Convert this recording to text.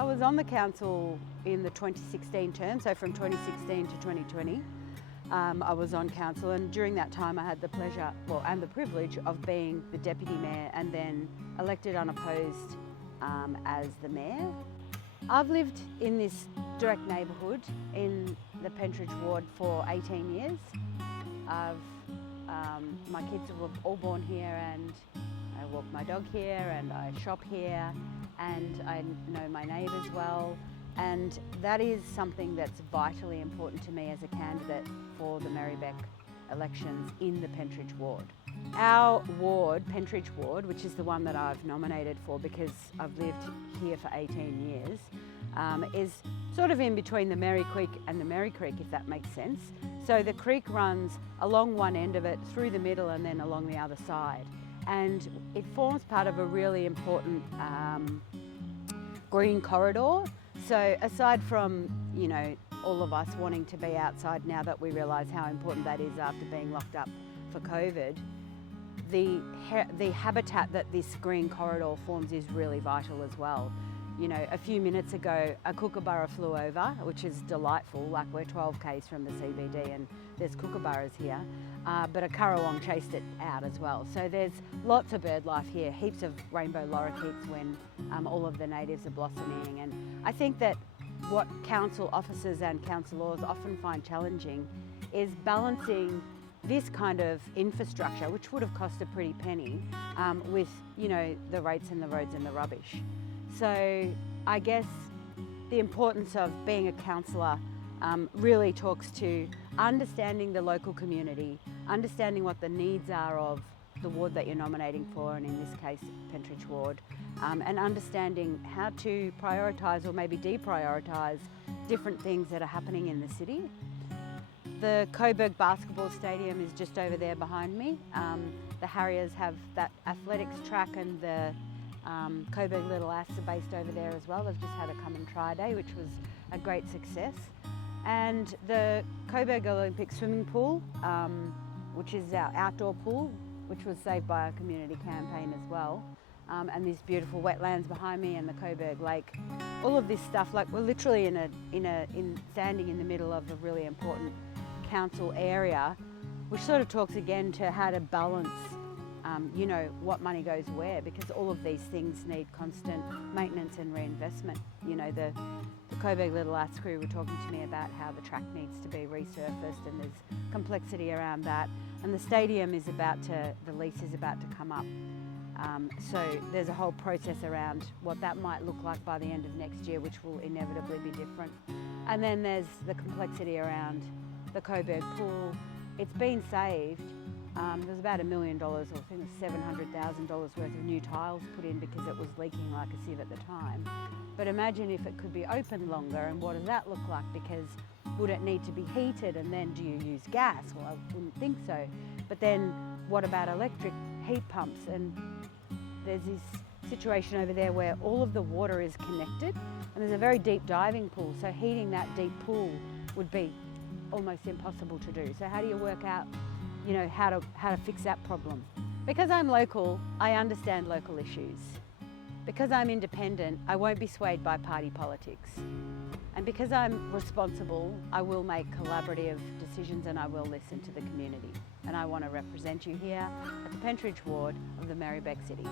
I was on the council in the 2016 term, so from 2016 to 2020. I was on council, and during that time I had the pleasure, and the privilege of being the deputy mayor and then elected unopposed as the mayor. I've lived in this direct neighbourhood in the Pentridge ward for 18 years. My kids were all born here, and I walk my dog here and I shop here, and I know my neighbours well, and that is something that's vitally important to me as a candidate for the Merri-bek elections in the Pentridge ward. Our ward, Pentridge ward, which is the one that I've nominated for because I've lived here for 18 years, is sort of in between the Merri Creek and the Merri Creek, if that makes sense. So the creek runs along one end of it, through the middle, and then along the other side. And it forms part of a really important green corridor. So aside from, all of us wanting to be outside now that we realise how important that is after being locked up for COVID, the habitat that this green corridor forms is really vital as well. A few minutes ago, a kookaburra flew over, which is delightful. Like, we're 12 k's from the CBD and there's kookaburras here, but a currawong chased it out as well. So there's lots of bird life here, heaps of rainbow lorikeets when all of the natives are blossoming. And I think that what council officers and councillors often find challenging is balancing this kind of infrastructure, which would have cost a pretty penny, with the rates and the roads and the rubbish. So I guess the importance of being a councillor really talks to understanding the local community, understanding what the needs are of the ward that you're nominating for, and in this case Pentridge ward, and understanding how to prioritise or maybe deprioritise different things that are happening in the city. The Coburg basketball stadium is just over there behind me. The Harriers have that athletics track, and the Coburg Little Ass are based over there as well. They've just had a come and try day, which was a great success. And the Coburg Olympic swimming pool, which is our outdoor pool, which was saved by a community campaign as well. And these beautiful wetlands behind me, and the Coburg Lake. All of this stuff, like, we're literally standing in the middle of a really important council area, which sort of talks again to how to balance what money goes where, because all of these things need constant maintenance and reinvestment. The Coburg Little Ass crew were talking to me about how the track needs to be resurfaced, and there's complexity around that. And the stadium is the lease is about to come up. So there's a whole process around what that might look like by the end of next year, which will inevitably be different. And then there's the complexity around the Coburg pool. It's been saved. There was about $1 million, or I think it was $700,000 worth of new tiles put in because it was leaking like a sieve at the time. But imagine if it could be open longer, and what does that look like? Because would it need to be heated, and then do you use gas? Well, I wouldn't think so. But then what about electric heat pumps? And there's this situation over there where all of the water is connected, and there's a very deep diving pool, so heating that deep pool would be almost impossible to do. So how do you work out how to fix that problem? Because I'm local, I understand local issues. Because I'm independent, I won't be swayed by party politics. And because I'm responsible, I will make collaborative decisions, and I will listen to the community. And I want to represent you here at the Pentridge ward of the Merri-bek City.